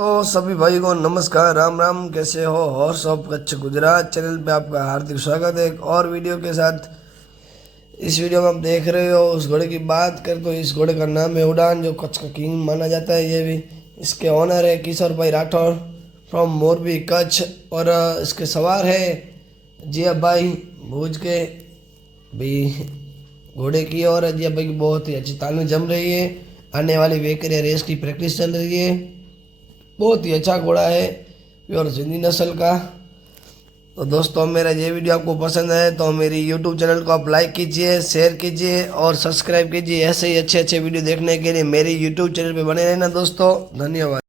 तो सभी भाई को नमस्कार, राम राम। कैसे हो? Horse of Kutch Gujarat channel पे आपका हार्दिक स्वागत है एक और वीडियो के साथ। इस वीडियो में आप देख रहे हो उस घोड़े की बात करें तो इस घोड़े का नाम है उड़ान, जो कच्छ का किंग माना जाता है। ये भी इसके ऑनर है किशोर भाई राठौर फ्रॉम मोरबी कच्छ, और इसके सवार है जिया भाई भूज के भी घोड़े की। और जिया भाई की बहुत ही अच्छी तालमें जम रही है। आने वाली वेकरिया रेस की प्रैक्टिस चल रही है। बहुत ही अच्छा घोड़ा है, प्योर सिंधी नस्ल का। तो दोस्तों, मेरा ये वीडियो आपको पसंद है तो मेरी यूट्यूब चैनल को आप लाइक कीजिए, शेयर कीजिए और सब्सक्राइब कीजिए। ऐसे ही अच्छे अच्छे वीडियो देखने के लिए मेरी यूट्यूब चैनल पे बने रहना दोस्तों। धन्यवाद।